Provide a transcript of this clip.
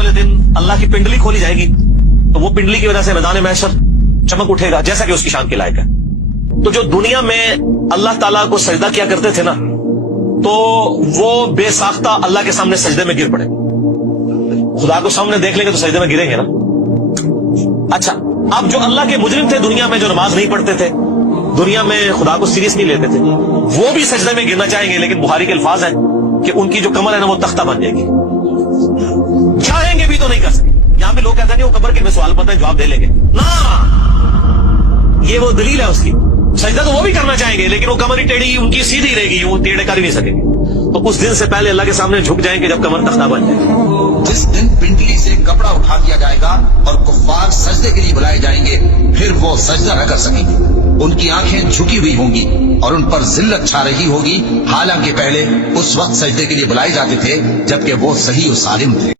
वाले दिन अल्लाह की पिंडली खोली जाएगी तो वो पिंडली की वजह से मैदान महशर चमक उठेगा जैसा कि उसकी शान के लायक है। तो जो दुनिया में अल्लाह ताला को सजदा किया करते थे ना, तो वो बेसाख्ता अल्लाह के सामने सजदे में गिर पड़े। खुदा को सामने देख लेंगे तो सजदे में गिरेंगे ना। अच्छा, अब जो अल्लाह के मुजरिम थे दुनिया में, जो नमाज नहीं पढ़ते थे, दुनिया में खुदा को सीरियस नहीं लेते थे, वो भी सजदे में गिरना चाहेंगे, लेकिन बुखारी के अल्फाज हैं कि उनकी जो कमर है ना वो तख्ता बन जाएगी। चाहेंगे भी तो नहीं कर सकते। यहां पे लोग कहते हैं वो कब्र के में सवाल पता है जवाब दे लेंगे ना, ये वो दलील है उसकी। सजदा तो वो भी करना चाहेंगे, लेकिन वो कमर ही टेढ़ी उनकी सीधी रहेगी, वो टेढ़े कर ही नहीं सकेंगे। तो उस दिन से पहले अल्लाह के सामने झुक जाएंगे जब कमर तख्ता बन जाएगी। जिस दिन पिंडली से कपड़ा उठा दिया जाएगा और कुफ्फार सजदे के लिए बुलाए जाएंगे, फिर वो सजदा न कर सकेंगे। उनकी आंखें झुकी हुई होंगी और उन पर जिल्लत छा रही होगी, हालांकि पहले उस वक्त सजदे के लिए बुलाए जाते थे जबकि वो सही और सालिम थे।